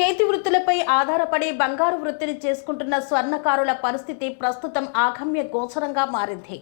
చేతి వృత్తులపై ఆధారపడి బంగారు వృత్తిని చేసుకుంటున్న స్వర్ణకారుల పరిస్థితి ప్రస్తుతం ఆగమ్య గోచరంగా మారింది.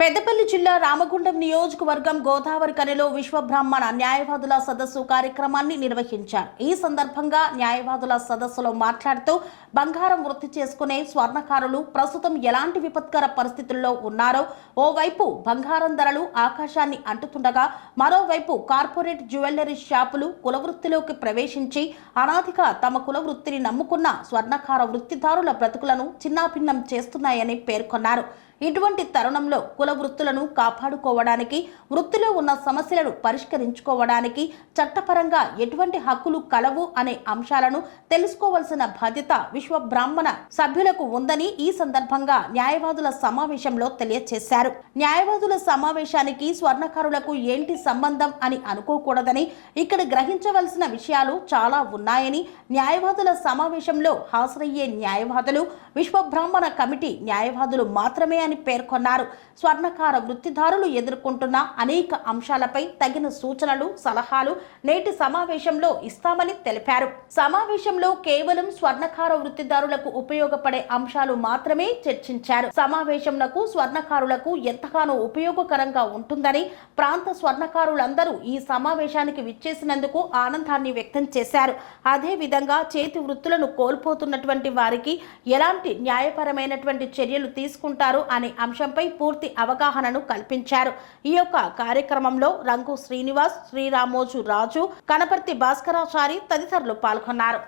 పెద్దపల్లి జిల్లా రామగుండం నియోజకవర్గం గోదావరి కనిలో విశ్వబ్రాహ్మణ న్యాయవాదుల సదస్సు కార్యక్రమాన్ని నిర్వహించారు. ఈ సందర్భంగా న్యాయవాదుల సదస్సులో మాట్లాడుతూ బంగారం వృత్తి చేసుకునే స్వర్ణకారులు ప్రస్తుతం ఎలాంటి విపత్కర పరిస్థితుల్లో ఉన్నారో, ఓవైపు బంగారం ధరలు ఆకాశాన్ని అంటుతుండగా మరోవైపు కార్పొరేట్ జ్యువెలరీ షాపులు కులవృత్తిలోకి ప్రవేశించి అనాదిగా తమ కులవృత్తిని నమ్ముకున్న స్వర్ణకార వృత్తిదారుల బ్రతుకులను చిన్నాభిన్నం చేస్తున్నాయని పేర్కొన్నారు. ఇటువంటి తరుణంలో కుల వృత్తులను కాపాడుకోవడానికి, వృత్తిలో ఉన్న సమస్యలను పరిష్కరించుకోవడానికి చట్టపరంగా ఎటువంటి హక్కులు కలవు అనే అంశాలను తెలుసుకోవాల్సిన బాధ్యత విశ్వబ్రాహ్మణ సభ్యులకు ఉందని ఈ సందర్భంగా న్యాయవాదుల సమావేశంలో తెలియజేశారు. న్యాయవాదుల సమావేశానికి స్వర్ణకారులకు ఏంటి సంబంధం అని అనుకోకూడదని, ఇక్కడ గ్రహించవలసిన విషయాలు చాలా ఉన్నాయని, న్యాయవాదుల సమావేశంలో హాజరయ్యే న్యాయవాదులు విశ్వబ్రాహ్మణ కమిటీ న్యాయవాదులు మాత్రమే అని పేర్కొన్నారు. స్వర్ణకార వృత్తిదారులు ఎదుర్కొంటున్న అనేక అంశాలపై తగిన సూచనలు, సలహాలు నేటి సమావేశంలో ఇస్తామని తెలిపారు. సమావేశంలో కేవలం స్వర్ణకార వృత్తిదారులకు ఉపయోగపడే అంశాలు మాత్రమే చర్చించారు. సమావేశంలో స్వర్ణకారులకు ఎంతగానో ఉపయోగకరంగా ఉంటుందని, ప్రాంత స్వర్ణకారులందరూ ఈ సమావేశానికి విచ్చేసినందుకు ఆనందాన్ని వ్యక్తం చేశారు. అదేవిధంగా చేతి వృత్తులను కోల్పోతున్నటువంటి వారికి ఎలాంటి న్యాయపరమైనటువంటి చర్యలు తీసుకుంటారు అనే అంశంపై పూర్తి అవగాహనను కల్పించారు. ఈ యొక్క కార్యక్రమంలో రంగు శ్రీనివాస్, శ్రీరామోజు రాజు, కనపర్తి భాస్కరాచారి తదితరులు పాల్గొన్నారు.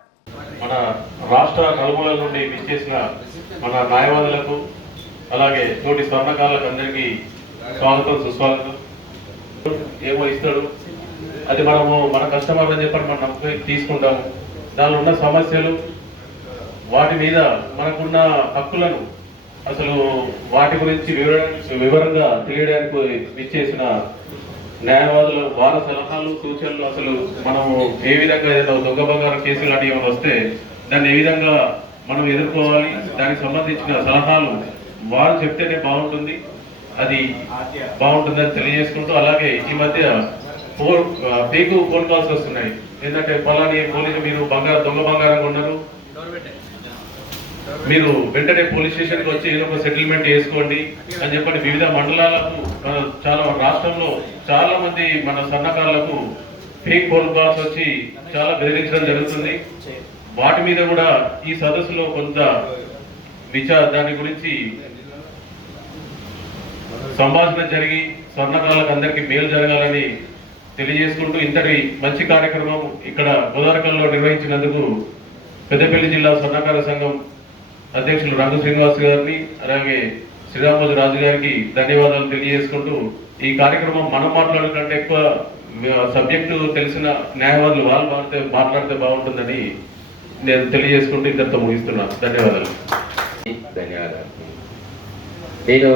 మన రాష్ట్ర నలుమూలల నుండి విచ్చేసిన మన న్యాయవాదులకు, అలాగే తోటి స్వర్ణకారులకు అందరికీ స్వాగతం, సుస్వాగతం. ఏమో ఇస్తాడు, అది మనము మన కస్టమర్ అని చెప్పి మనం తీసుకుంటాము. దానిలో ఉన్న సమస్యలు, వాటి మీద మనకున్న హక్కులను, అసలు వాటి గురించి వివరంగా తెలియడానికి విచ్చేసిన న్యాయవాదులు వారి సలహాలు, సూచనలు, అసలు మనము ఏ విధంగా ఏదైనా దొంగ బంగారం కేసులు లాంటివి వస్తే దాన్ని ఏ విధంగా మనం ఎదుర్కోవాలి, దానికి సంబంధించిన సలహాలు వారు చెప్తేనే బాగుంటుంది, అది బాగుంటుందని తెలియజేసుకుంటూ, అలాగే ఈ మధ్య ఫోన్ కాల్స్ వస్తున్నాయి. ఏంటంటే పలాని పోలీసు మీరు దొంగ బంగారంగా ఉన్నారు, మీరు వెంటనే పోలీస్ స్టేషన్కి వచ్చి ఏదో ఒక సెటిల్మెంట్ చేసుకోండి అని చెప్పని వివిధ మండలాలకు, చాలా రాష్ట్రంలో చాలా మంది మన స్వర్ణకారులకు ఫేక్ ఫోన్ కాల్స్ వచ్చి చాలా బెదిరించడం జరుగుతుంది. వాటి మీద కూడా ఈ సదస్సులో కొంత దాని గురించి సంభాషణ జరిగి స్వర్ణకారులకు అందరికీ మేలు జరగాలని తెలియజేసుకుంటూ, ఇంతటి మంచి కార్యక్రమం ఇక్కడ గోదావరిలో నిర్వహించినందుకు పెద్దపల్లి జిల్లా స్వర్ణకార సంఘం అధ్యక్షులు రంగు శ్రీనివాస్ గారిని, అలాగే శ్రీరామోజు రాజు గారికి ధన్యవాదాలు తెలియజేసుకుంటూ, ఈ కార్యక్రమం మనం మాట్లాడకంటే ఎక్కువ సబ్జెక్టు తెలిసిన న్యాయవాదులు వాళ్ళు మాట్లాడితే బాగుంటుందని నేను తెలియజేసుకుంటూ ఇంతటితో ముగిస్తున్నాను. ధన్యవాదాలు. నేను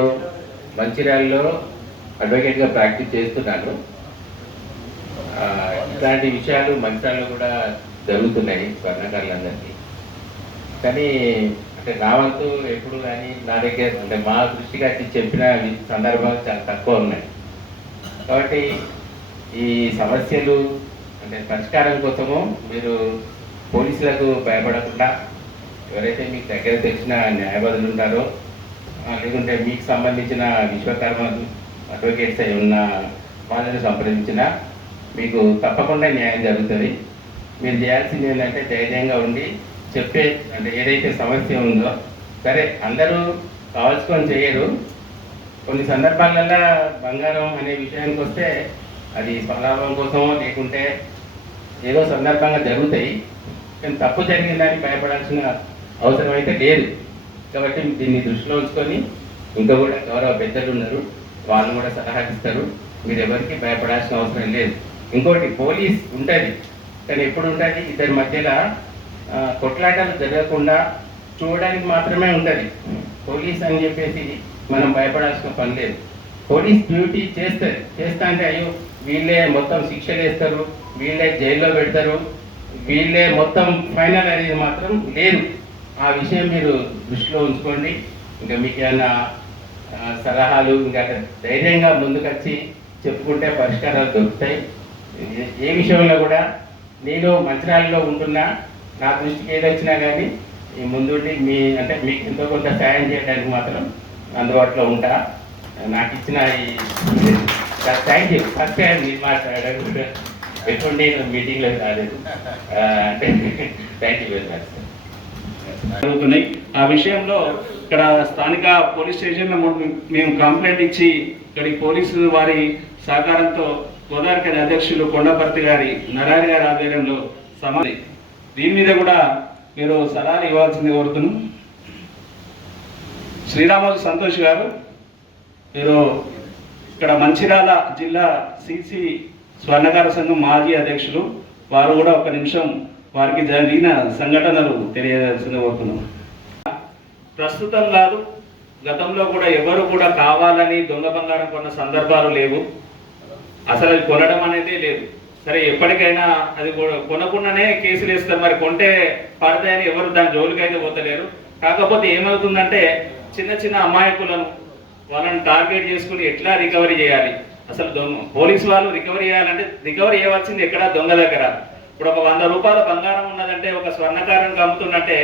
మంచిర్యాలలో అడ్వకేట్గా ప్రాక్టీస్ చేస్తున్నాను. ఇట్లాంటి విషయాలు మంచిర్యాలలో కూడా జరుగుతున్నాయి స్వర్ణకారులందరికీ. కానీ అంటే నా వంతు ఎప్పుడు కానీ నా దగ్గర అంటే మా దృష్టికి వచ్చి చెప్పిన సందర్భాలు చాలా తక్కువ ఉన్నాయి. కాబట్టి ఈ సమస్యలు అంటే పరిష్కారం కోసము మీరు పోలీసులకు భయపడకుండా, ఎవరైతే మీకు దగ్గర తెలిసిన న్యాయవాదులు ఉంటారో, లేకుంటే మీకు సంబంధించిన విశ్వకర్మ అడ్వకేట్స్ అయి ఉన్న వాళ్ళని సంప్రదించిన మీకు తప్పకుండా న్యాయం జరుగుతుంది. మీరు చేయాల్సింది ఏంటంటే ధైర్యంగా ఉండి చెప్పే, అంటే ఏదైతే సమస్య ఉందో, సరే అందరూ కావాల్సుకొని చేయరు. కొన్ని సందర్భాలలో బంగారం అనే విషయానికి వస్తే అది స్వలాభం కోసమో లేకుంటే ఏదో సందర్భంగా జరుగుతాయి. కానీ తప్పు జరిగిందని భయపడాల్సిన అవసరం అయితే లేదు. కాబట్టి దీన్ని దృష్టిలో ఉంచుకొని, ఇంకా కూడా గౌరవ పెద్దలు ఉన్నారు, వాళ్ళు కూడా సలహా ఇస్తారు. మీరు ఎవరికి భయపడాల్సిన అవసరం లేదు. ఇంకోటి, పోలీస్ ఉంటుంది, కానీ ఎప్పుడు ఉంటుంది ఇద్దరి మధ్యలో కొట్లాటలు జరగకుండా చూడడానికి మాత్రమే ఉంటుంది. పోలీస్ అని చెప్పేసి మనం భయపడాల్సిన పని లేదు. పోలీస్ డ్యూటీ చేస్తా అంటే అయ్యో వీళ్ళే మొత్తం శిక్షలు వేస్తారు, వీళ్ళే జైల్లో పెడతారు, వీళ్ళే మొత్తం ఫైనల్ అనేది మాత్రం లేదు. ఆ విషయం మీరు దృష్టిలో ఉంచుకోండి. ఇంకా మీకు ఏమైనా సలహాలు ఇంకా ధైర్యంగా ముందుకొచ్చి చెప్పుకుంటే పరిష్కారాలు దొరుకుతాయి. ఏ విషయంలో కూడా నేను మంచిర్యాలలో ఉంటున్నా, నా దృష్టికి ఏదొచ్చినా కానీ ఈ ముందుండి మీకు ఎంతో కొంత సాయం చేయడానికి మాత్రం అందుబాటులో ఉంటా. నాకు ఇచ్చిన ఈ థ్యాంక్ యూ. ఫస్ట్ టైం మీరు మాట్లాడారు, ఎప్పుడు నేను మీటింగ్లో రాలేదు. అంటే థ్యాంక్ యూ వెరీ మచ్. జరుగుతున్నాయి. ఆ విషయంలో ఇక్కడ స్థానిక పోలీస్ స్టేషన్లో మేము కంప్లైంట్ ఇచ్చి ఇక్కడి పోలీసు వారి సహకారంతో గోదావరి అధ్యక్షులు కొండపర్తి గారి నరారి గారి ఆధ్వర్యంలో దీని మీద కూడా మీరు సలహాలు ఇవ్వాల్సింది కోరుతున్నాం. శ్రీరామోజు సంతోష్ గారు, మీరు ఇక్కడ మంచిర్యాల జిల్లా సిసి స్వర్ణకార సంఘం మాజీ అధ్యక్షులు, వారు కూడా ఒక నిమిషం వారికి జరిగిన సంఘటనలు తెలియజేయాల్సింది కోరుతున్నాం. ప్రస్తుతం కాదు, గతంలో కూడా ఎవరు కూడా కావాలని దొంగ బంగారం కొన్న సందర్భాలు లేవు. అసలు అది కొనడం అనేది లేదు. సరే, ఎప్పటికైనా అది కొనకుండానే కేసులు వేస్తారు. మరి కొంటే పడతాయని ఎవరు దాని జోలికైతే పోతలేరు. కాకపోతే ఏమవుతుందంటే చిన్న చిన్న అమాయకులను వాళ్ళని టార్గెట్ చేసుకుని ఎట్లా రికవరీ చేయాలి. అసలు పోలీసు వాళ్ళు రికవరీ చేయాలంటే రికవరీ చేయవలసింది ఎక్కడ? దొంగ దగ్గర. ఇప్పుడు ఒక 100 రూపాయల బంగారం ఉన్నదంటే ఒక స్వర్ణకారునికి అమ్ముతున్నట్టే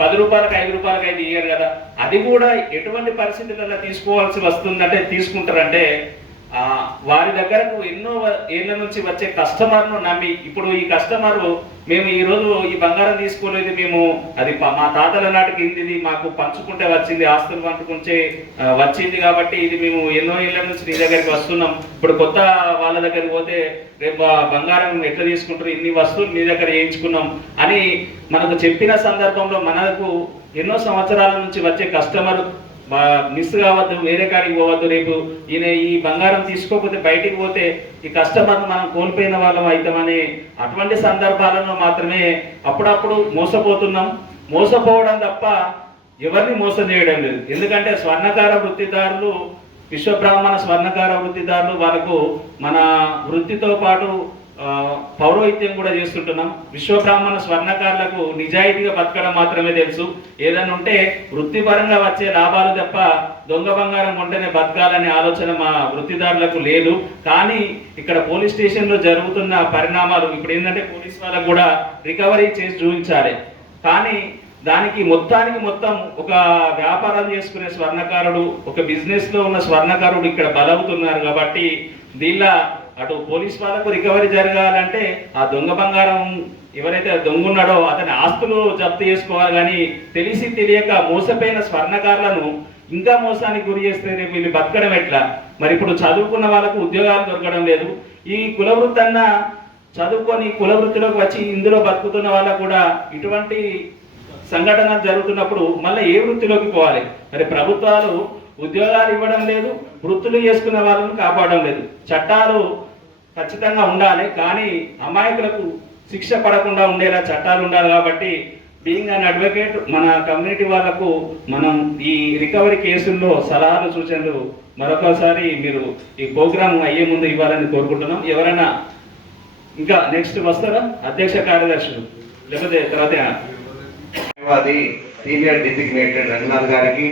10 రూపాయలకు 5 రూపాయలకు అయితే ఇయ్యరు కదా. అది కూడా ఎటువంటి పరిస్థితులలో తీసుకోవాల్సి వస్తుందంటే తీసుకుంటారంటే వారి దగ్గరకు ఎన్నో ఏళ్ళ నుంచి వచ్చే కస్టమర్ను నమ్మి, ఇప్పుడు ఈ కస్టమరు మేము ఈరోజు ఈ బంగారం తీసుకోలేదు, మేము అది మా తాతల నాటికి ఇది మాకు పంచుకుంటే వచ్చింది, ఆస్తులు పంచుకుంటే వచ్చింది కాబట్టి ఇది మేము ఎన్నో ఏళ్ళ నుంచి నీ దగ్గరికి వస్తున్నాం, ఇప్పుడు కొత్త వాళ్ళ దగ్గరికి పోతే రేపు బంగారం ఎట్లా తీసుకుంటారు, ఇన్ని వస్తువులు మీ దగ్గర చేయించుకున్నాం అని మనకు చెప్పిన సందర్భంలో మనకు ఎన్నో సంవత్సరాల నుంచి వచ్చే కస్టమర్ మిస్ కావద్దు, వేరే కాడికి పోవద్దు, రేపు ఈయన ఈ బంగారం తీసుకోకపోతే బయటికి పోతే ఈ కస్టమర్ను మనం కోల్పోయిన వాళ్ళం అవుతామని అటువంటి సందర్భాలను మాత్రమే అప్పుడప్పుడు మోసపోతున్నాం. మోసపోవడం తప్ప ఎవరిని మోసం చేయడం లేదు. ఎందుకంటే స్వర్ణకార వృత్తిదారులు, విశ్వబ్రాహ్మణ స్వర్ణకార వృత్తిదారులు, వాళ్ళకు మన వృత్తితో పాటు పౌరోహిత్యం కూడా చేస్తుంటున్నాం. విశ్వబ్రాహ్మణ స్వర్ణకారులకు నిజాయితీగా బతకడం మాత్రమే తెలుసు. ఏదైనా ఉంటే వృత్తిపరంగా వచ్చే లాభాలు తప్ప దొంగ బంగారం కొంటేనే బతకాలనే ఆలోచన మా వృత్తిదారులకు లేదు. కానీ ఇక్కడ పోలీస్ స్టేషన్లో జరుగుతున్న పరిణామాలు ఇప్పుడు ఏంటంటే పోలీస్ వాళ్ళకు కూడా రికవరీ చేసి చూపించాలి. కానీ దానికి మొత్తం ఒక వ్యాపారం చేసుకునే స్వర్ణకారుడు, ఒక బిజినెస్లో ఉన్న స్వర్ణకారుడు ఇక్కడ బలవుతున్నారు. కాబట్టి దీనిలో అటు పోలీస్ వాళ్ళకు రికవరీ జరగాలంటే ఆ దొంగ బంగారం ఎవరైతే దొంగ ఉన్నాడో అతని ఆస్తులు జప్తు చేసుకోవాలి. కానీ తెలిసి తెలియక మోసపోయిన స్వర్ణకారులను ఇంకా మోసానికి గురి చేస్తే రేపు వీళ్ళు బతకడం ఎట్లా? మరి ఇప్పుడు చదువుకున్న వాళ్ళకు ఉద్యోగాలు దొరకడం లేదు. ఈ కులవృత్తి అన్న చదువుకొని కులవృత్తిలోకి వచ్చి ఇందులో బతుకుతున్న వాళ్ళకు కూడా ఇటువంటి సంఘటనలు జరుగుతున్నప్పుడు మళ్ళీ ఏ వృత్తిలోకి పోవాలి? మరి ప్రభుత్వాలు ఉద్యోగాలు ఇవ్వడం లేదు, వృత్తులు చేసుకునే వాళ్ళను కాపాడడం లేదు. చట్టాలు ఖచ్చితంగా ఉండాలి, కానీ అమాయకులకు శిక్ష పడకుండా ఉండేలా చట్టాలు ఉండాలి. కాబట్టి బీయింగ్ అన్ అడ్వకేట్ మన కమ్యూనిటీ వాళ్ళకు మనం ఈ రికవరీ కేసుల్లో సలహాలు సూచనలు మరొకసారి మీరు ఈ ప్రోగ్రాం అయ్యే ముందు ఇవ్వాలని కోరుకుంటున్నాం. ఎవరైనా ఇంకా నెక్స్ట్ వస్తారా? అధ్యక్ష కార్యదర్శులు లేకపోతే తర్వాత న్యాయవాది సీనియర్ డిజిగ్నేటెడ్ రంగనాథ్ గారికి,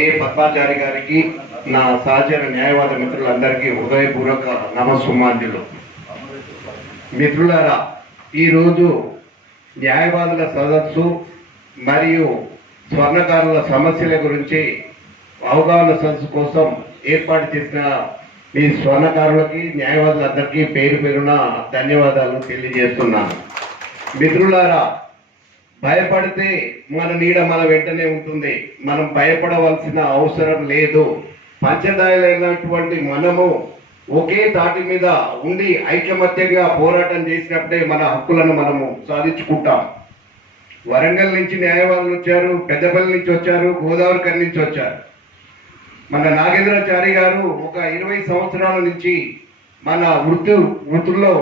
ఏ పద్మాచారి గారికి, నా సహచర న్యాయవాద మిత్రులందరికీ హృదయపూర్వక నమస్సుమాంజులు. మిత్రులారా, ఈరోజు న్యాయవాదుల సదస్సు మరియు స్వర్ణకారుల సమస్యల గురించి అవగాహన సదస్సు కోసం ఏర్పాటు చేసిన మీ స్వర్ణకారులకి, న్యాయవాదులందరికీ పేరు పేరున ధన్యవాదాలు తెలియజేస్తున్నాను. మిత్రులారా, భయపడితే మన నీడ మన వెంటనే ఉంటుంది. మనం భయపడవలసిన అవసరం లేదు. పంచదాయలైనటువంటి మనము ఒకే తాటి మీద ఉండి ఐకమత్యంగా పోరాటం చేసినప్పుడే మన హక్కులను మనము సాధించుకుంటాం. వరంగల్ నుంచి న్యాయవాదులు వచ్చారు, పెద్దపల్లి నుంచి వచ్చారు, గోదావరి కని నుంచి వచ్చారు. మన నాగేంద్రాచారి గారు ఒక 20 సంవత్సరాల నుంచి మన వృత్తుల్లో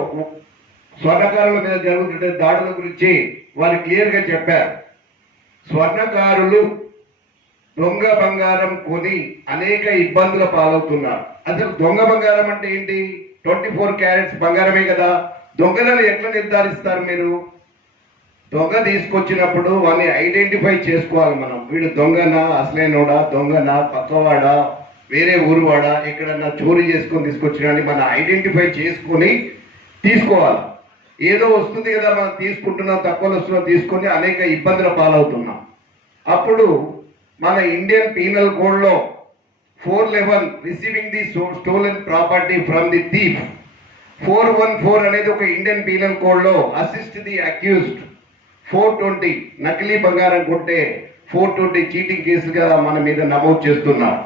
స్వర్ణకారుల మీద జరుగుతున్న దాడుల గురించి వారు క్లియర్గా చెప్పారు. స్వర్ణకారులు దొంగ బంగారం కొని అనేక ఇబ్బందుల పాలవుతున్నారు. అసలు దొంగ బంగారం అంటే ఏంటి? 24 క్యారెట్స్ బంగారమే కదా. దొంగలను ఎట్లా నిర్ధారిస్తారు మీరు? దొంగ తీసుకొచ్చినప్పుడు వాళ్ళని ఐడెంటిఫై చేసుకోవాలి మనం. వీడు దొంగనా, అసలైనోడా, దొంగనా, పక్కవాడా, వేరే ఊరువాడా, ఎక్కడన్నా చోరీ చేసుకొని తీసుకొచ్చినా మనం ఐడెంటిఫై చేసుకొని తీసుకోవాలి. ఏదో వస్తుంది కదా మనం తీసుకుంటున్నాం, తక్కువ వస్తున్నా తీసుకొని అనేక ఇబ్బందుల పాలవుతున్నాం. అప్పుడు మన ఇండియన్ పీనల్ కోడ్లో 411 receiving the stolen property from the thief, 414 అనేది ఒక ఇండియన్ పీనల్ కోడ్లో అసిస్ట్ ది అక్యూజ్డ్, 420 నకిలీ బంగారం కొంటే 420 చీటింగ్ కేసుగా మన మీద నమోదు చేస్తున్నారు.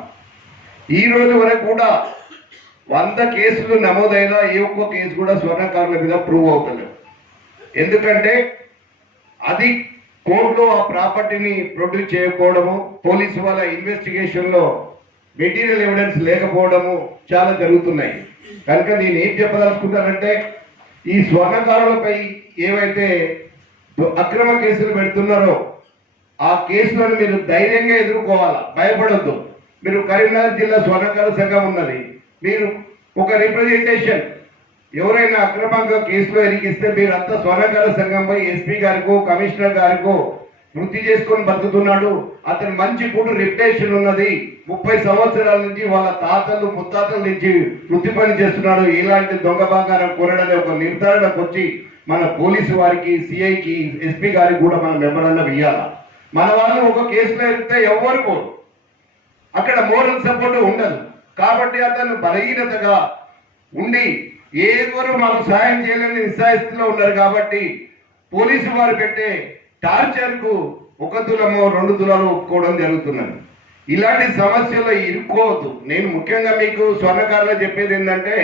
ఈ రోజు వరకు కూడా 100 కేసులు నమోదైనా ఏ ఒక్క కేసు కూడా స్వర్ణకారుల మీద ప్రూవ్ అవుతలేదు. ఎందుకంటే అది కోర్టులో ఆ ప్రాపర్టీని ప్రొడ్యూస్ చేయకపోవడము, పోలీసు వాళ్ళ ఇన్వెస్టిగేషన్లో మెటీరియల్ ఎవిడెన్స్ లేకపోవడము చాలా జరుగుతున్నాయి. కనుక నేను ఏం చెప్పదలుచుకుంటానంటే, ఈ స్వర్ణకారులపై ఏవైతే అక్రమ కేసులు పెడుతున్నారో ఆ కేసులను మీరు ధైర్యంగా ఎదుర్కోవాలా, భయపడొద్దు. మీరు కరీంనగర్ జిల్లా స్వర్ణకార సంఘం ఉన్నది, మీరు ఒక రిప్రజెంటేషన్ ఎవరైనా అక్రమంగా కేసులో ఎరిగిస్తే మీరంతా స్వర్ణకార సంఘంపై ఎస్పీ గారికో కమిషనర్ గారికో వృత్తి చేసుకొని బతుకుతున్నాడు, అతను మంచి కూడా రిప్యుటేషన్ ఉన్నది, 30 సంవత్సరాల నుంచి వాళ్ళ తాతలు ముత్తాతల నుంచి వృత్తి పని చేస్తున్నాడు, ఇలాంటి దొంగ బంగారం కొనడనే ఒక నిర్ధారణకు వచ్చి మన పోలీసు వారికి, సిఐకి, ఎస్పీ గారికి కూడా మనం మెమరాండం ఇవ్వాలా. మన వాళ్ళు ఒక కేసులో వెళ్తే ఎవరు అక్కడ మోరల్ సపోర్ట్ ఉండదు. కాబట్టి అతను బలహీనతగా ఉండి ఎవరు మాకు సాయం చేయలేని నిస్సాయస్థితిలో ఉన్నారు. కాబట్టి పోలీసు వారు పెట్టే టార్చర్ కు 1 తులమో 2 తులాలు ఒప్పుకోవడం జరుగుతున్నది. ఇలాంటి సమస్యల్లో ఇరుక్కోవద్దు. నేను ముఖ్యంగా మీకు స్వర్ణకారులు చెప్పేది ఏంటంటే,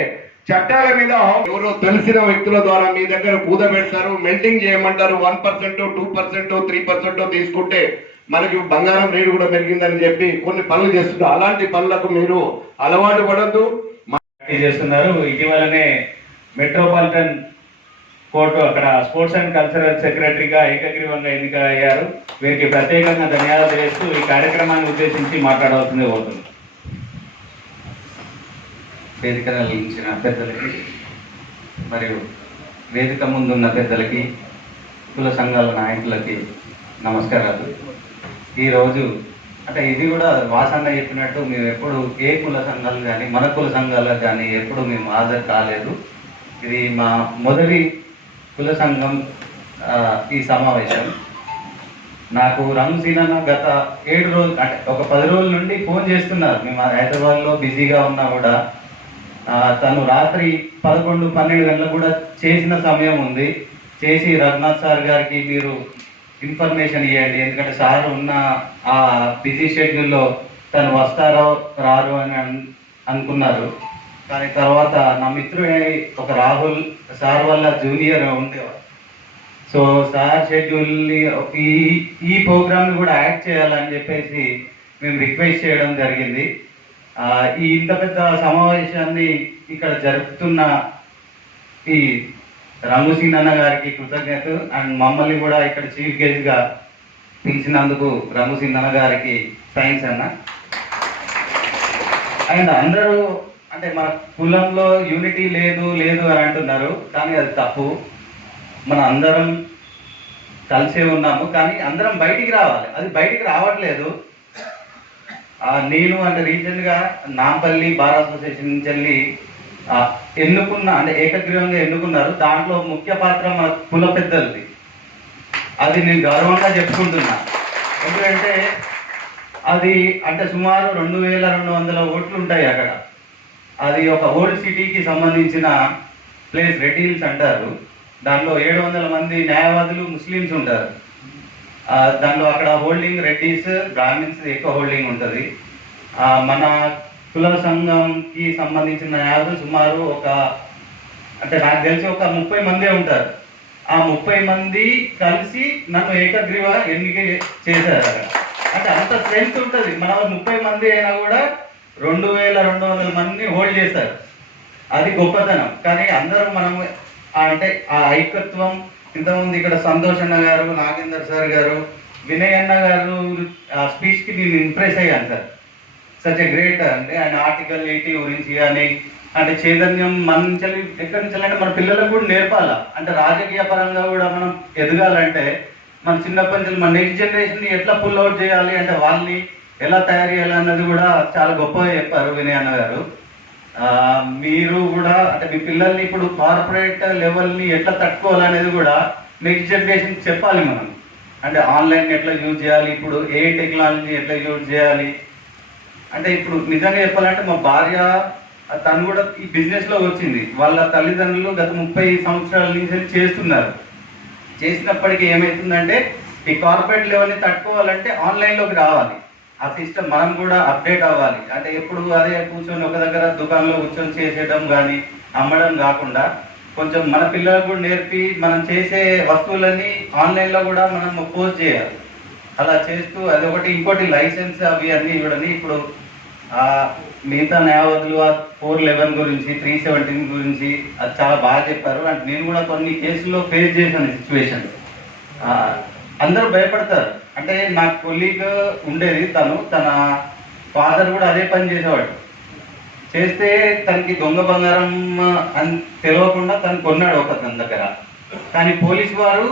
చట్టాల మీద ఎవరో తెలిసిన వ్యక్తుల ద్వారా మీ దగ్గర కూదబెడతారు, మెంటింగ్ చేయమంటారు, 1%, 2%, 3% తీసుకుంటే మనకి బంగారం రేటు కూడా పెరిగిందని చెప్పి కొన్ని పనులు చేస్తున్నారు. అలాంటి పనులకు మీరు అలవాటు పడద్దు చేస్తున్నారు. ఇటీవలనే మెట్రోపాలిటన్ కోర్టు అక్కడ స్పోర్ట్స్ అండ్ కల్చరల్ సెక్రటరీగా ఏకగ్రీవంగా ఎన్నికయ్యారు. వీరికి ప్రత్యేకంగా ధన్యవాదాలు చేస్తూ ఈ కార్యక్రమాన్ని ఉద్దేశించి మాట్లాడవలసిందే కోరుతున్నాను. వేదికను అలంకరించిన పెద్దలకి మరియు వేదిక ముందున్న పెద్దలకి, కుల సంఘాల నాయకులకి నమస్కారాలు. ఈరోజు అంటే ఇది కూడా వాసన్న చెప్పినట్టు మేము ఎప్పుడు ఏ కుల సంఘాలు కానీ మన కుల సంఘాలకు కానీ ఎప్పుడు మేము హాజరు కాలేదు. ఇది మా మొదటి కుల సంఘం ఈ సమావేశం. నాకు రంగుసీనన్న గత 7 రోజులు అంటే ఒక 10 రోజుల నుండి ఫోన్ చేస్తున్నారు. మేము హైదరాబాద్లో బిజీగా ఉన్నా కూడా తను రాత్రి 11-12 గంటలకు కూడా చేసిన సమయం ఉంది. చేసి రఘునాథ్ సార్ గారికి మీరు ఇన్ఫర్మేషన్ ఇవ్వండి, ఎందుకంటే సార్ ఉన్న ఆ బిజీ షెడ్యూల్లో తను వస్తారో రారు అని అనుకున్నారు. కానీ తర్వాత నా మిత్రుడు ఒక రాహుల్ సార్ వల్ల జూనియర్ ఉండేవారు. సో సార్ షెడ్యూల్ని ఈ ప్రోగ్రామ్ని కూడా యాడ్ చేయాలని చెప్పేసి మేము రిక్వెస్ట్ చేయడం జరిగింది. ఈ ఇంత పెద్ద సమావేశాన్ని ఇక్కడ జరుపుతున్న ఈ రంగుసీనన్న గారికి కృతజ్ఞతలు. అండ్ మమ్మల్ని కూడా ఇక్కడ చీఫ్ గెస్ట్గా పిలిచినందుకు రంగుసీనన్న గారికి థ్యాంక్స్ అన్న. అండ్ అందరూ అంటే మన కులంలో యూనిటీ లేదు లేదు అని అంటున్నారు, కానీ అది తప్పు. మన అందరం కలిసే ఉన్నాము, కానీ అందరం బయటికి రావాలి. అది బయటికి రావట్లేదు. నేను అంటే రీసెంట్గా నాంపల్లి బార్ అసోసియేషన్ నుంచి వెళ్ళి ఎన్నుకున్న అంటే ఏకగ్రీవంగా ఎన్నుకున్నారు. దాంట్లో ముఖ్య పాత్ర మన కుల పెద్దలది. అది నేను గర్వంగా చెప్పుకుంటున్నా. ఎందుకంటే అది అంటే సుమారు 2200 ఓట్లు ఉంటాయి అక్కడ. అది ఒక ఓల్డ్ సిటీకి సంబంధించిన ప్లేస్, రెడ్ హిల్స్ అంటారు. దాంట్లో 700 మంది న్యాయవాదులు ముస్లిమ్స్ ఉంటారు. దాంట్లో అక్కడ హోల్డింగ్ రెడ్డిస్, బ్రాహ్మిన్స్ ఎక్కువ హోల్డింగ్ ఉంటుంది. మన కుల సంఘంకి సంబంధించిన న్యాయవాదులు సుమారు అంటే నాకు తెలిసి ఒక 30 మందే ఉంటారు. ఆ 30 మంది కలిసి నన్ను ఏకగ్రీవ ఎన్నిక చేశారు. అంటే అంత స్ట్రెంత్ ఉంటుంది. మన 30 మంది అయినా కూడా 2200 మందిని హోల్డ్ చేశారు. అది గొప్పతనం. కానీ అందరం మనం అంటే ఆ ఐకత్వం, ఇంతకుముందు ఇక్కడ సంతోష్ అన్న గారు, నాగేందర్ సార్ గారు, వినయ్ అన్న గారు స్పీచ్కి నేను ఇంప్రెస్ అయ్యాను సార్. సచ్ ఎ గ్రేట్ అంటే ఆయన ఆర్టికల్ 80 గురించి కానీ అంటే చైతన్యం మన నుంచి ఎక్కడి నుంచి అంటే మన పిల్లలకు కూడా నేర్పాలా. అంటే రాజకీయ పరంగా కూడా మనం ఎదగాలంటే మన చిన్నప్పటి నుంచి మన నెక్స్ట్ జనరేషన్ని ఎట్లా పుల్ అవుట్ చేయాలి, అంటే వాళ్ళని ఎలా తయారు చేయాలి అన్నది కూడా చాలా గొప్పగా చెప్పారు వినయ్ అన్న గారు. మీరు కూడా అంటే మీ పిల్లల్ని ఇప్పుడు కార్పొరేట్ లెవెల్ని ఎట్లా తట్టుకోవాలనేది కూడా నెక్స్ట్ జనరేషన్ చెప్పాలి మనం. అంటే ఆన్లైన్ ఎట్లా యూజ్ చేయాలి, ఇప్పుడు ఏ టెక్నాలజీ ఎట్లా యూజ్ చేయాలి. అంటే ఇప్పుడు నిజంగా చెప్పాలంటే మా భార్య తను కూడా ఈ బిజినెస్లో వచ్చింది. వాళ్ళ తల్లిదండ్రులు గత 30 సంవత్సరాల నుంచి చేస్తున్నారు. చేసినప్పటికీ ఏమవుతుందంటే ఈ కార్పొరేట్ లెవెల్ని తట్టుకోవాలంటే ఆన్లైన్లోకి రావాలి. ఆ సిస్టమ్ మనం కూడా అప్డేట్ అవ్వాలి. అంటే ఎప్పుడు అదే కూర్చొని ఒక దగ్గర దుకాణంలో కూర్చొని చేసేయడం కానీ అమ్మడం కాకుండా కొంచెం మన పిల్లలకు కూడా నేర్పి మనం చేసే వస్తువులని ఆన్లైన్లో కూడా మనం పోస్ట్ చేయాలి. అలా చేస్తూ అదొకటి. ఇంకోటి లైసెన్స్ అవి అన్నీ కూడా ఇప్పుడు మిగతా న్యాయవాదులు 411 గురించి 317 గురించి అది చాలా బాగా చెప్పారు. అంటే నేను కూడా కొన్ని కేసుల్లో ఫేస్ చేశాను సిచ్యువేషన్. అందరూ భయపడతారు. అంటే నా కొలీగ్ ఉండేది, తన ఫాదర్ కూడా అదే పని చేసేవాడు. చేస్తే తనకి దొంగ బంగారం అని తెలియకుండా తను కొన్నాడు ఒక తన దగ్గర. కానీ పోలీసు వారు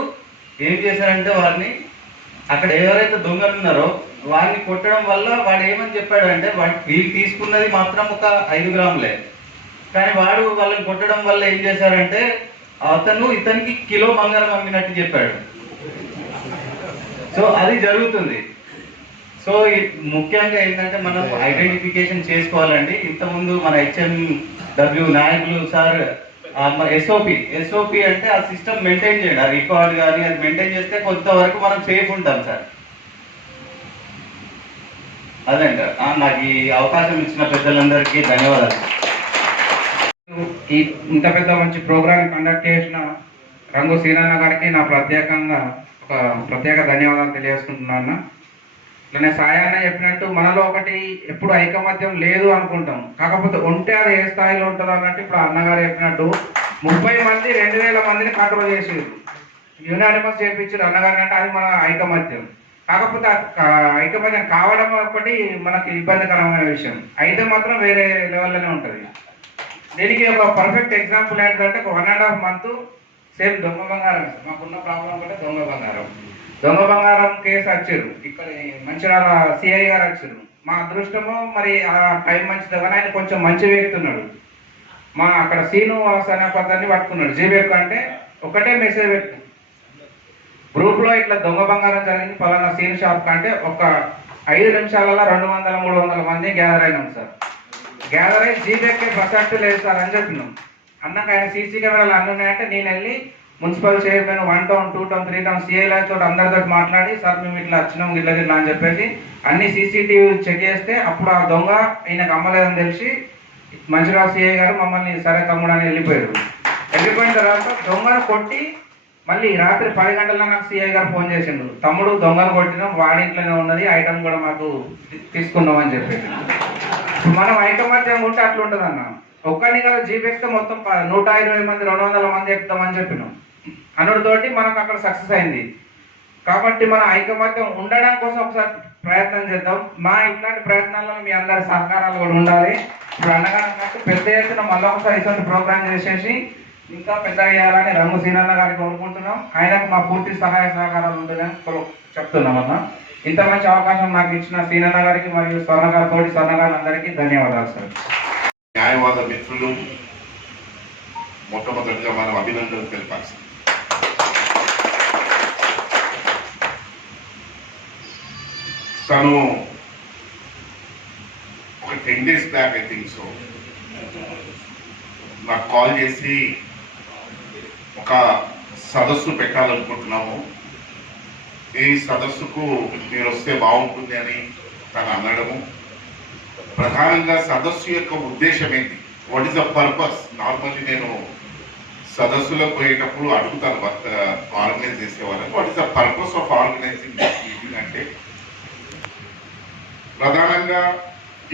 ఏం చేశారంటే వారిని అక్కడ ఎవరైతే దొంగలు ఉన్నారో వారిని కొట్టడం వల్ల వాడు ఏమని చెప్పాడంటే వీళ్ళు తీసుకున్నది మాత్రం ఒక 5 గ్రాములే. కానీ వాడు వాళ్ళని కొట్టడం వల్ల ఏం చేశారంటే అతను ఇతనికి కిలో బంగారం అమ్మినట్టు చెప్పాడు. సో అది జరుగుతుంది. సో ముఖ్యంగా ఏంటంటే మనం ఐడెంటిఫికేషన్ చేసుకోవాలండి. ఇంతకుముందు మన HMW నాయకులు సార్ ఎస్ఓపి అంటే ఆ సిస్టమ్ మెయింటైన్ చేయండి. ఆ రికార్డ్ కానీ అది మెయింటైన్ చేస్తే కొంతవరకు మనం సేఫ్ ఉంటాం సార్. అదండి. నాకు ఈ అవకాశం ఇచ్చిన పెద్దలందరికీ ధన్యవాదాలు. ఇంత పెద్ద మంచి ప్రోగ్రామ్ కండక్ట్ చేసిన రంగు సీనన్న గారికి నా ప్రత్యేక ధన్యవాదాలు తెలియజేసుకుంటున్నాను. ఇట్లనే సాయాన్న చెప్పినట్టు మనలో ఒకటి ఎప్పుడు ఐకమత్యం లేదు అనుకుంటాం, కాకపోతే ఉంటే అది ఏ స్థాయిలో ఉంటుందో అన్నట్టు ఇప్పుడు అన్నగారు చెప్పినట్టు 30 మంది 2000 మందిని కంట్రోల్ చేసి యునానిమస్ చేయించారు అన్నగారి అంటే అది మన ఐకమత్యం. కాకపోతే ఐకమత్యం కావడం ఒకటి మనకి ఇబ్బందికరమైన విషయం, అయితే మాత్రం వేరే లెవెల్లోనే ఉంటుంది. దీనికి ఒక పర్ఫెక్ట్ ఎగ్జాంపుల్ ఏంటంటే 1.5 month సేమ్ దొంగ బంగారం. మాకున్న ప్రాబ్లం కూడా దొంగ బంగారం కేసు వచ్చారు. ఇక్కడ మంచిర్యాల సిఐ గారు వచ్చారు. మా అదృష్టము మరి ఆ టైం మంచిది కానీ ఆయన కొంచెం మంచి వ్యక్తి ఉన్నాడు. మా అక్కడ శ్రీనివాస్ అనే పద్ధతిని పట్టుకున్నాడు. జీబేక్ అంటే ఒకటే మెసేజ్ పెట్టు గ్రూప్లో ఇట్లా దొంగ బంగారం జరిగింది పలానా సీన్ షాప్ కంటే ఒక 5 నిమిషాలలో 200-300 మంది గ్యాదర్ అయినాం సార్. గ్యాదర్ అయ్యి జీబేకే ప్రసక్తి లేదు సార్ అని చెప్పినాం. అన్నాక ఆయన సీసీ కెమెరాలు అన్నీ ఉన్నాయంటే నేను వెళ్ళి municipal chairman 1 town 2 town 3 town సిఐల చోట అందరితో మాట్లాడి సార్ మేము ఇట్లా వచ్చినాం ఇట్లా అని చెప్పేసి అన్ని సీసీటీవీ చెక్ చేస్తే అప్పుడు ఆ దొంగ ఈయనకు అమ్మలేదని తెలిసి మంచిర్యాల సిఐ గారు మమ్మల్ని సరే తమ్ముడు అని వెళ్ళిపోయిన తర్వాత దొంగను కొట్టి మళ్ళీ రాత్రి 10 గంటల నాకు సిఐ గారు ఫోన్ చేసిండు, తమ్ముడు దొంగను కొట్టినాం వాడింట్లోనే ఉన్నది ఐటమ్ కూడా మాకు తీసుకున్నాం అని చెప్పేసి. మనం ఐకమత్యం ఉంటే అట్లా ఉంటుంది అన్న. ఒక్కడిని కదా జీపేస్తే మొత్తం 120 మంది 200 మంది ఎక్కుతామని చెప్పినాం అనుడితోటి మనకు అక్కడ సక్సెస్ అయింది. కాబట్టి మన ఐకమత్యం ఉండడం కోసం ఒకసారి ప్రయత్నం చేద్దాం. మా ఇట్లాంటి ప్రయత్నాల్లో మీ అందరి సహకారాలు కూడా ఉండాలి. ఇప్పుడు అన్నగారు పెద్ద ఎత్తున మళ్ళీ ఒకసారి ఇటువంటి ప్రోగ్రామ్ చేసేసి ఇంకా పెద్దగా చేయాలని రంగు సీనన్న గారికి కోరుకుంటున్నాం. ఆయనకు మా పూర్తి సహాయ సహకారాలు ఉంటుందని చెప్తున్నాం అన్న. ఇంత మంచి అవకాశం నాకు ఇచ్చిన సీనన్న గారికి మరియు తోటి స్వర్ణగారు అందరికీ ధన్యవాదాలు సార్. న్యాయవాద మిత్రులు మొట్టమొదటిగా మనం అభినందనలు తెలిపాలి. తను ఒక 10 days back I think so నాకు కాల్ చేసి ఒక సదస్సు పెట్టాలనుకుంటున్నాము, ఈ సదస్సుకు మీరు వస్తే బాగుంటుంది అని తను అనడము. ప్రధానంగా సదస్సు యొక్క ఉద్దేశం ఏంటి, what is the purpose? Normally నేను సదస్సులకు పోయేటప్పుడు అడుగుతాను ఆర్గనైజ్ చేసేవాళ్ళని, what is the purpose of organising this meeting అంటే ప్రధానంగా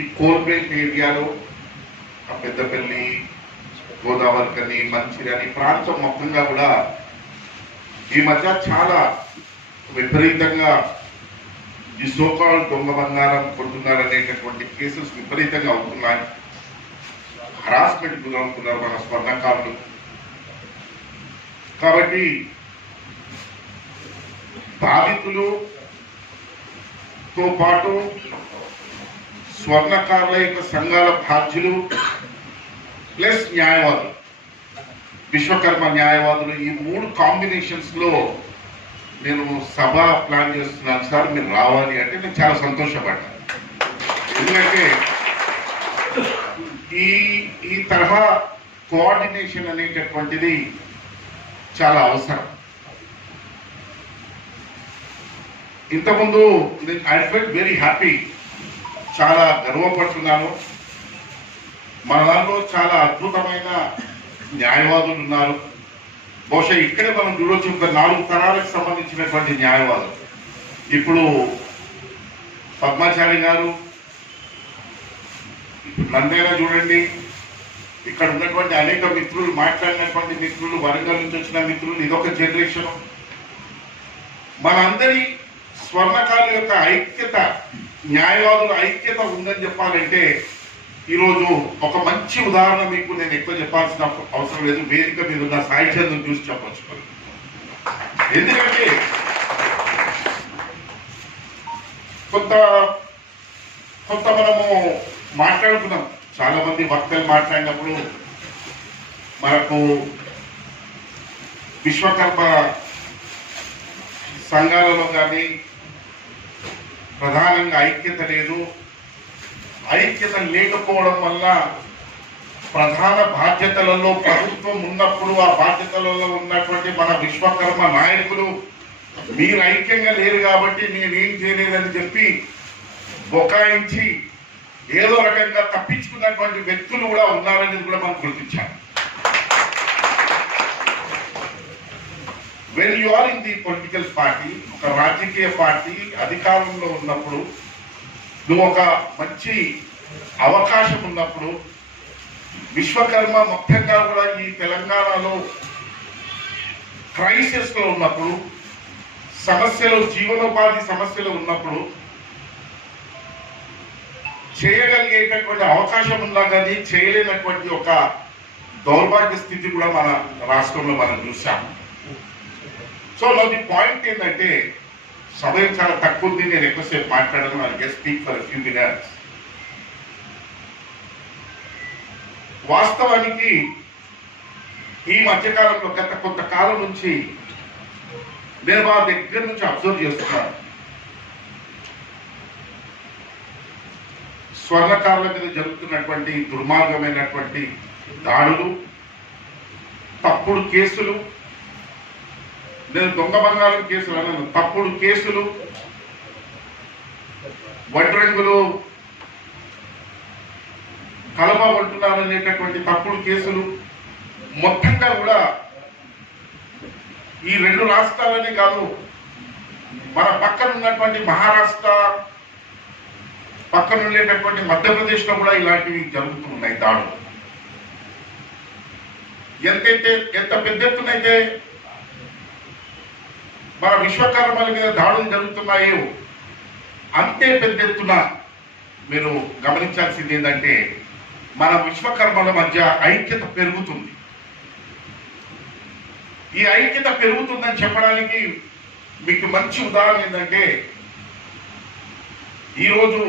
ఈ కోల్బెల్ట్ ఏరియాలో పెద్దపల్లి, గోదావరికని, మంచిర్యాల ప్రాంతం మొత్తంగా కూడా ఈ మధ్య చాలా విపరీతంగా ఈ సోకాల్ దొంగ బంగారం కొడుతున్నారు అనేటటువంటి కేసెస్ విపరీతంగా అవుతున్నాయి. హరాస్మెంట్ గురవుతున్నారు మన స్వర్ణకారులు. కాబట్టి బాధితులతో పాటు స్వర్ణకారుల యొక్క సంఘాల బాధ్యులు ప్లస్ న్యాయవాదులు, విశ్వకర్మ న్యాయవాదులు, ఈ 3 కాంబినేషన్స్ లో నేను సభ ప్లాన్ చేస్తున్నాను సార్, మీరు రావాలి అంటే నేను చాలా సంతోషపడ్డాను. ఎందుకంటే ఈ తరహా కోఆర్డినేషన్ అనేటటువంటిది చాలా అవసరం. ఇంతకుముందు ఐ ఫెల్ట్ వెరీ హ్యాపీ, చాలా గర్వపడుతున్నాను. మన దాంట్లో చాలా అద్భుతమైన న్యాయవాదులు ఉన్నారు. బహుశా ఇక్కడే మనం చూడొచ్చు, ఒక 4 తరాలకు సంబంధించినటువంటి న్యాయవాదులు. ఇప్పుడు పద్మాచారి గారు, నందైనా చూడండి, ఇక్కడ ఉన్నటువంటి అనేక మిత్రులు, మాట్లాడినటువంటి మిత్రులు, వరంగల్ నుంచి వచ్చిన మిత్రులు, ఇదొక జనరేషన్. మనందరి స్వర్ణకారుల యొక్క ఐక్యత, న్యాయవాదుల ఐక్యత ఉందని చెప్పాలంటే ఈరోజు ఒక మంచి ఉదాహరణ మీకు నేను ఎక్కువ చెప్పాల్సిన అవసరం లేదు, వేదిక మీద ఉన్న సాయి చంద్రుని చూసి చెప్పచ్చు. ఎందుకంటే కొంత మనము మాట్లాడుకున్నాం, చాలా మంది వక్తలు మాట్లాడినప్పుడు మనకు విశ్వకర్మ సంఘాలలో కానీ ప్రధానంగా ఐక్యత లేదు. ఐక్యత లేకపోవడం వల్ల ప్రధాన బాధ్యతలలో ప్రభుత్వం ఉన్నప్పుడు ఆ బాధ్యతలలో ఉన్నటువంటి మన విశ్వకర్మ నాయకులు మీరు ఐక్యంగా లేరు కాబట్టి నేనేం చేయలేదని చెప్పి బొకాయించి ఏదో రకంగా తప్పించుకున్నటువంటి వ్యక్తులు కూడా ఉన్నారనేది కూడా మనం గుర్తించాలి. When you are in the political party, ఒక రాజకీయ పార్టీ అధికారంలో ఉన్నప్పుడు, నువ్వు ఒక మంచి అవకాశం ఉన్నప్పుడు, విశ్వకర్మ మొత్తంగా కూడా ఈ తెలంగాణలో క్రైసిస్ లో ఉన్నప్పుడు, సమస్యలు, జీవనోపాధి సమస్యలు ఉన్నప్పుడు చేయగలిగేటటువంటి అవకాశం ఉన్నా కానీ చేయలేనటువంటి ఒక దౌర్భాగ్య స్థితి కూడా మన రాష్ట్రంలో మనం చూసాం. సో నా ది పాయింట్ ఏంటంటే, సమయం చాలా తక్కువ ఉంది, నేను ఎక్కువసేపు మాట్లాడను. I just speak for few minutes. వాస్తవానికి ఈ మధ్యకాలంలో గత కొంతకాలం నుంచి నేను మా దగ్గర నుంచి అబ్జర్వ్ చేస్తున్నాను, స్వర్ణకారుల మీద జరుగుతున్నటువంటి దుర్మార్గమైనటువంటి దాడులు, తప్పుడు కేసులు, నేను దొంగ బంగారం కేసులు అన్నాను, తప్పుడు కేసులు, వడ్రంగులు కలపబడుతున్నారు అనేటటువంటి తప్పుడు కేసులు మొత్తంగా కూడా ఈ 2 రాష్ట్రాలనే కాదు, మన పక్కన ఉన్నటువంటి మహారాష్ట్ర, పక్కన ఉండేటటువంటి మధ్యప్రదేశ్ లో కూడా ఇలాంటివి జరుగుతున్నాయి దాడులు. ఎంత పెద్ద ఎత్తునైతే మన విశ్వకర్మల మీద దాడులు జరుగుతున్నాయో అంతే పెద్ద ఎత్తున మీరు గమనించాల్సింది ఏంటంటే మన విశ్వకర్మల మధ్య ఐక్యత పెరుగుతుంది. ఈ ఐక్యత పెరుగుతుందని చెప్పడానికి మీకు మంచి ఉదాహరణ ఏంటంటే, ఈరోజు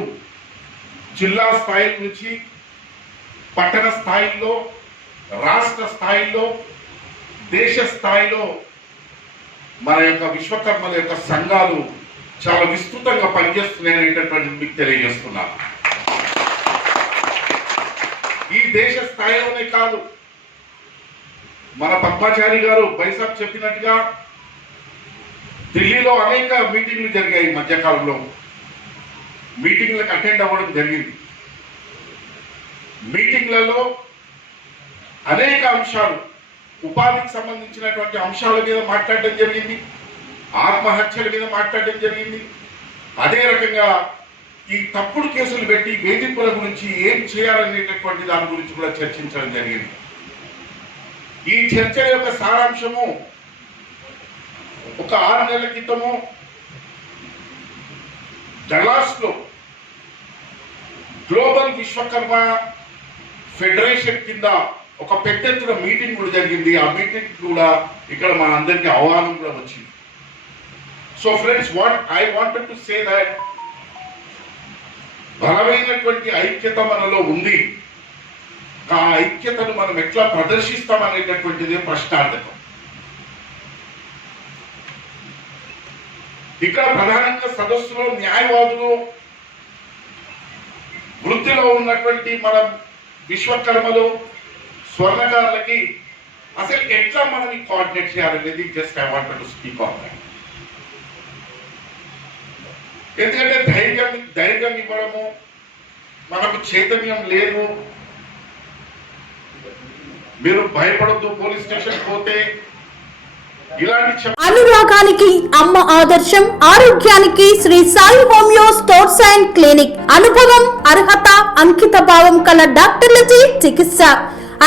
జిల్లా స్థాయి నుంచి పట్టణ స్థాయిలో, రాష్ట్ర స్థాయిలో, దేశ స్థాయిలో మన యొక్క విశ్వకర్మల యొక్క సంఘాలు చాలా విస్తృతంగా పనిచేస్తున్నాయనేటటువంటి మీకు తెలియజేస్తున్నాను. ఈ దేశ స్థాయిలోనే కాదు, మన పద్మాచారి గారు బైసాబ్ చెప్పినట్టుగా ఢిల్లీలో అనేక మీటింగ్లు జరిగాయి. ఈ మధ్యకాలంలో మీటింగ్లకు అటెండ్ అవ్వడం జరిగింది. మీటింగ్లలో అనేక అంశాలు, ఉపాధికి సంబంధించినటువంటి అంశాల మీద మాట్లాడడం జరిగింది, ఆత్మహత్యల మీద మాట్లాడడం జరిగింది. అదే రకంగా ఈ తప్పుడు కేసులు పెట్టి వేధింపుల గురించి ఏం చేయాలనేటటువంటి దాని గురించి కూడా చర్చించడం జరిగింది. ఈ చర్చల యొక్క సారాంశము ఒక 6 నెలల క్రితము డల్లాస్ లో గ్లోబల్ విశ్వకర్మ ఫెడరేషన్ కింద ఒక పెద్ద ఎత్తున మీటింగ్ కూడా జరిగింది. ఆ మీటింగ్ కూడా ఇక్కడ మన అందరికీ ఆహ్వానం కూడా వచ్చింది. So friends, what I wanted to say that బలమైనటువంటి ఐక్యత మనలో ఉంది. ఆ ఐక్యతను మనం ఎట్లా ప్రదర్శిస్తామనేటటువంటిది ప్రశ్నార్థకం. ఇక్కడ ప్రధానంగా సదస్సులో న్యాయవాదులు వృత్తిలో ఉన్నటువంటి మన విశ్వకర్మలు స్వర్ణకారులకి అసలు ఎట్లా మనం ఈ కోఆర్డినేట్ చేయాలనేది just I want to speak on that. ఎందుకంటే ధైర్యం ఇవ్వడము, మనకు చైతన్యం లేదు, మీరు భయపడద్దు, పోలీస్ స్టేషన్ పోతే ఇలాంటి అనురాగానికి అమ్మ ఆదర్శం, ఆరోగ్యానికి Sri Sai homeo stores and clinic. అనుభవం, అర్హత, అంకిత భావం కల డాక్టర్లచే చికిత్స.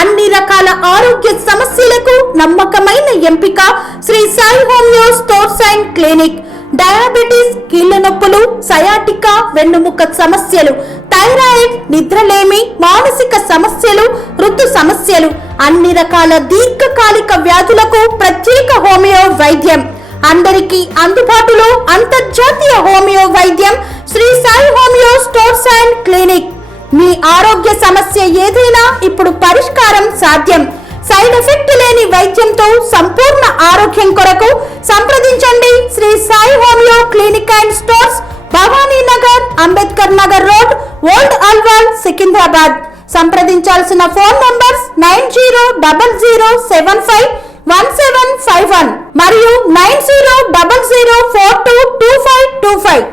అన్ని రకాల ఆరోగ్య సమస్యలకు నమ్మకమైన ఎంపిక Sri Sai homeo stores and clinic. Diabetes, కీళ్ల నొప్పులు, సయాటికా, వెన్నుముక సమస్యలు, థైరాయిడ్, నిద్రలేమి, మానసిక సమస్యలు, ఋతు సమస్యలు, అన్ని రకాల దీర్ఘకాలిక వ్యాధులకు ప్రత్యేక హోమియో వైద్యం. అందరికీ అందుబాటులో అంతర్జాతీయ హోమియో వైద్యం Shri Sai homeo stores and clinic. మీ ఆరోగ్య సమస్య ఏదైనా ఇప్పుడు పరిష్కారం సాధ్యం. సైడ్ ఎఫెక్ట్ లేని వైద్యంతో సంపూర్ణ ఆరోగ్యం కొరకు సంప్రదించండి Shri Sai homeo clinic and stores, Bhavani Nagar, Ambedkar Nagar road, old Alwal, Secunderabad. సంప్రదించాల్సిన ఫోన్ నంబర్స్ 9000751751 మరియు 9000422525.